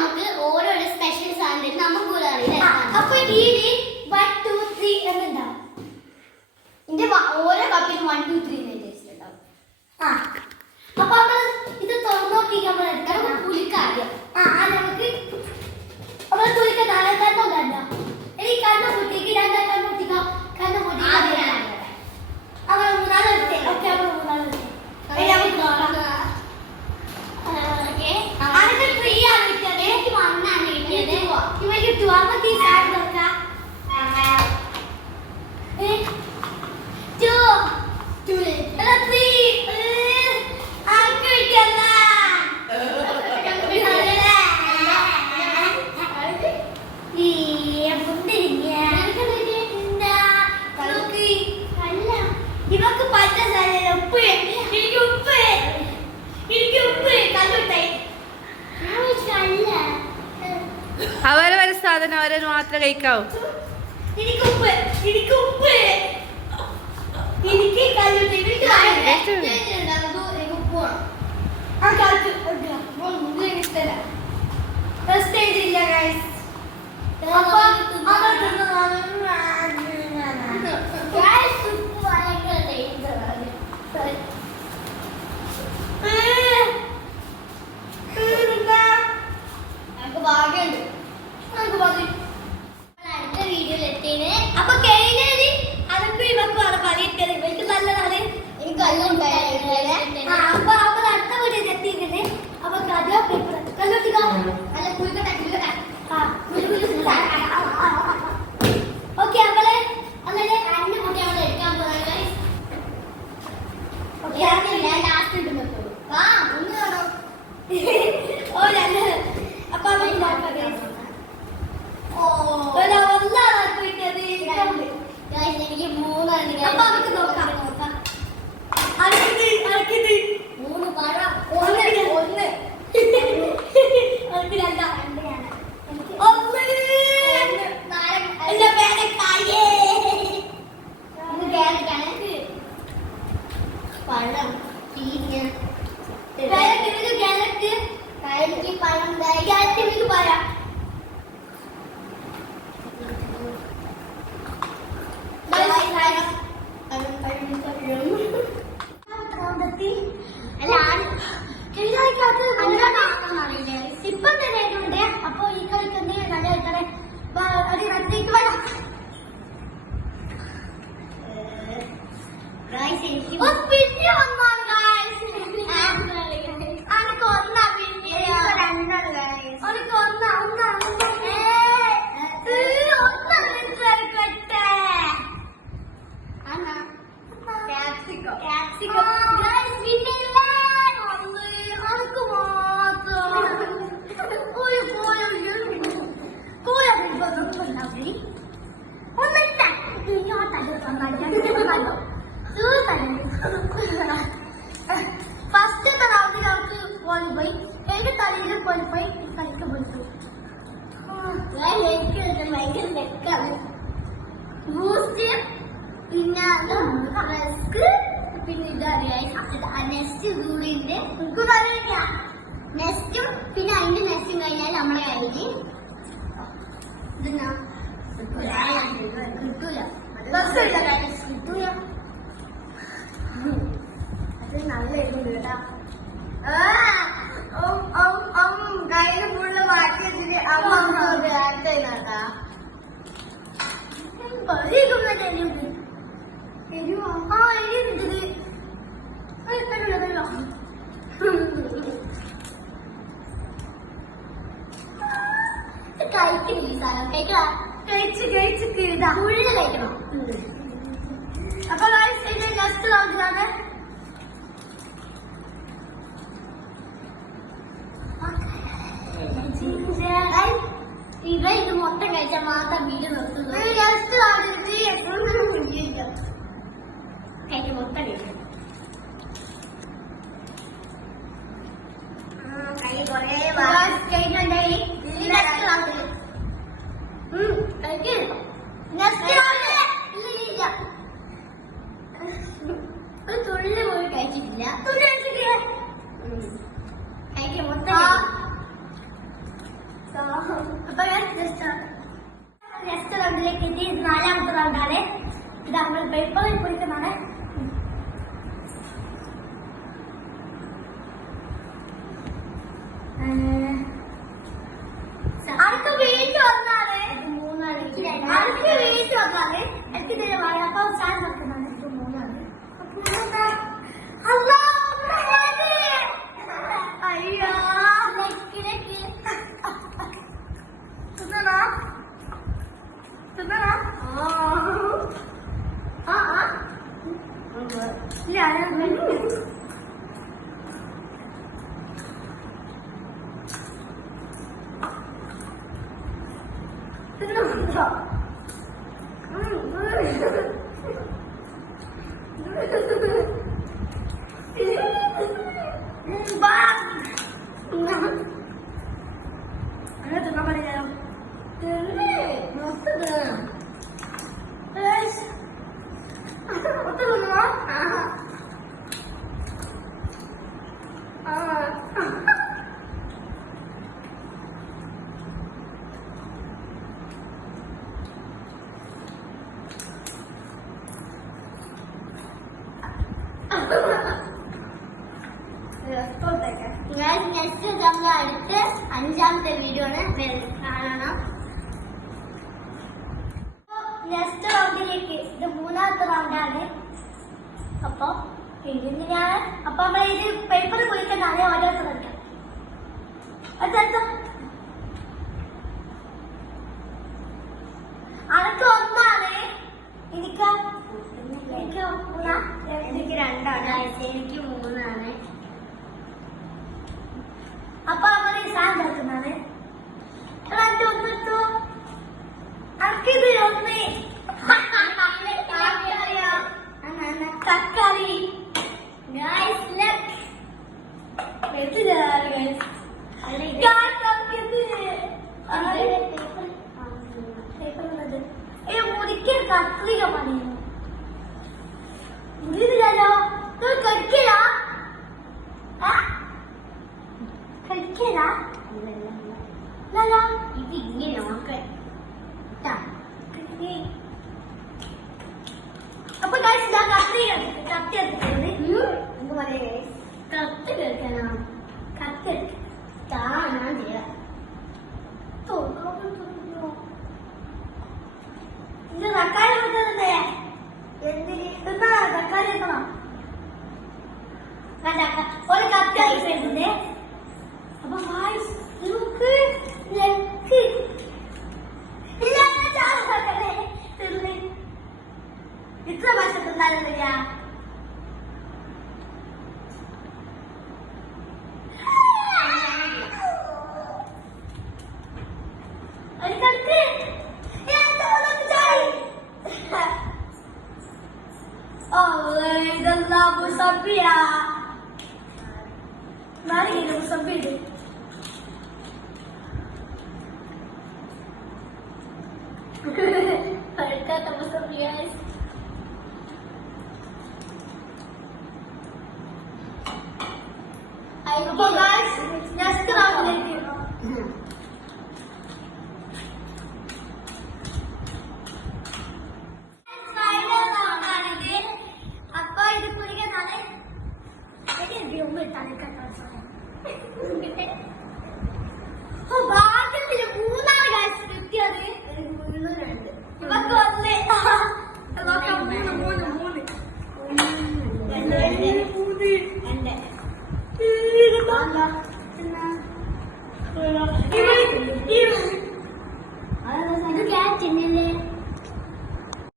നമുക്ക് ഓരോരോ സ്പെഷ്യൽ സാധനം നമുക്ക് അറിയില്ല. അപ്പൊ ഇതിൽ 1 2 3 എന്നുണ്ടാവും. ഇതിന്റെ ഓരോ കപ്പിലും 1 2 3 ടേസ്റ്റ് ഉണ്ടാവും. അപ്പൊ നമ്മൾ ഇത് തുറന്നു നോക്കി നമ്മൾ എടുക്കണം. പുളിക്കാര്യം നമുക്ക് നമ്മൾ പുളിക്ക നാളെ കണ്ടോ കണ്ടോ എനിക്ക് കണ്ണു പൊട്ടിക്ക് രണ്ടാം കണ്ണു പൊട്ടിക്കോ കണ്ണു പൊട്ടി അവർ മൂന്നാളെടുത്തേ. ഓക്കെ അവർ മൂന്നാളെടുത്തേ. ആദ്യത്തെ 3 ആണ് കിട്ടിയത്. എനിക്ക് 1 ആണ് കിട്ടിയത്. ഇവർക്ക് 2 നമുക്ക് ഈ സാധനം നോക്കാം. 2 അല്ല 3 ആർക്ക് കിട്ടിയല്ല ഇവക്ക് പഞ്ചസാര ഉപ്പ് എനിക്ക് ഉപ്പ് കല്ലുട്ടായി അവരവരെ സാധനം അവരെ മാത്രം കഴിക്കാവൂ. എനിക്ക് അടുത്ത വീഡിയോയിൽ എത്തിയത്. അപ്പൊ കഴിഞ്ഞത് അതൊക്കെ ഇവക്കാണ് പണിയിട്ടത്. ഇവർക്ക് നല്ലതാണ്. എനിക്ക് അപ്പൊ അടുത്ത വീഡിയോയിൽ എത്തിയിട്ടുണ്ട്. അപ്പൊ കല്ലോട്ടിക്കോ അല്ല ഓക്കെ നമ്മള് അങ്ങനെ കണ്ണു കൂട്ടി നമ്മൾ എടുക്കാൻ പോകുന്നത്. ലാസ്റ്റ് ഒന്ന് കാണോ ഓ നല്ല അപ്പൊ എനിക്ക് 3 അപ്പൊ നമുക്ക് നോക്കാം. 3 പഴം 1 ഇപ്പം തന്നെ അപ്പൊ ഈ കളിക്ക് നല്ല പിന്നെ ഫസ്റ്റ് റൗണ്ടിൽ നമുക്ക് പോയി എന്റെ കളിയിൽ പോയി കളിക്ക് പോയി ഭയങ്കര ലെക്കാണ്. ബൂസ്റ്റ് പിന്നെ റസ്ക് പിന്നെ ഇതറിയാം നെക്സ്റ്റ് കൂടിന്റെ എനിക്കൊന്നും അറിയില്ല. നെക്സ്റ്റും പിന്നെ അതിന്റെ നെക്സ്റ്റും കഴിഞ്ഞാൽ നമ്മളെ കയ്യില് കിട്ടൂല കിട്ടൂല. അത് നല്ല ഇതുണ്ട് കേട്ടാ. കയ്യില് ഫുള്ള് മാറ്റി വെച്ചിട്ട് കഴിക്കില്ല ഈ സാധനം. കഴിച്ച് ഉള്ളിൽ കഴിക്കണം. അപ്പൊ നെക്സ്റ്റ് റൗണ്ടിലാണ് ഇവ ഇത് മൊത്തം കഴിച്ചാൽ മാത്രം വീട് നിർത്തുന്നത്. കഴിച്ച് മൊത്തം കഴിക്കും. കൈ കൊറേ കഴിഞ്ഞുണ്ടെങ്കിൽ നെക്സ്റ്റ് റൗണ്ടിൽ ഒരു തുള്ളി പോയി കഴിച്ചിട്ടില്ല. കഴിക്കാൻ മൊത്തം നെക്സ്റ്റ് റൗണ്ടിലേക്ക് എത്തി. ഇത് 4ാമത്തെ റൗണ്ടാണ്. ഇത് നമ്മൾ പേപ്പറിൽ കുടിക്കുന്നതാണ്. അടുത്ത് വീട്ടിൽ വന്നാല് അടുത്ത് വീട്ടിൽ വന്നാല് എനിക്ക് പറയാം. അപ്പൊ ചാൻസ് വെക്കുന്നതാണ്. ഇത് 3ആണ്. അയ്യോ നെക്സ്റ്റ് നമ്മൾ അടുത്ത് 5ാമത്തെ വീഡിയോ ആണ് കാണണം. നെക്സ്റ്റ് റൗണ്ടിലേക്ക് ഇത് 3ാമത്തെ റൗണ്ടാണ്. അപ്പൊ ഇതിന് ഞാൻ അപ്പൊ നമ്മൾ ഇത് പേപ്പർ കുളിക്കുന്നതാണ്. ഓരോരുത്തർ കളിക്കാം. അനക്ക് 1ആണ്. എനിക്ക് 2ആണ്. എനിക്ക് 3ആണ്. അപ്പൊ നമ്മൾ ഈ സാധനം ചേർക്കുന്നതാണ്. ഒന്നിട്ടു അനക്കിത് 1 തക്കാളി മുറിക്കൽ കത്രിക പണിയുന്നു. മുറിയില്ലല്ലോ. കഴിക്കില്ല കഴിക്കില്ല. ഇത് ഇങ്ങനെ നോക്കാം. അപ്പൊ ഞാൻ കത്തി എടുക്കുന്നത് എന്ത് പറയാ കത്ത് കേൾക്കാനാ. കത്ത് ഞാൻ ചെയ്യാം. ഇത് തക്കാളി വെച്ചതല്ലേ? എന്തിനാ തക്കാളി വെക്കണം? ഒരു കത്തി എടുക്കുന്നത്. അപ്പൊ നമുക്ക് ഇത്ര ഭാഷ തിന്നാലില്ല. ഇതെല്ലാം മുസബിയാ. നാളെ മുസബിയുണ്ട്. പഠിക്കാത്ത മുസബിയാ. അപ്പൊ നെക്സ്റ്റ് റൗണ്ടിലേക്ക് അപ്പൊ ഇത് കുടിക്കുന്നതാണ്. ഭാഗ്യത്തില് 3ആണ് കാശ് കിട്ടിയത്. ഇവർക്ക് 1 ഇത് ക്യാറ്റിനല്ലേ?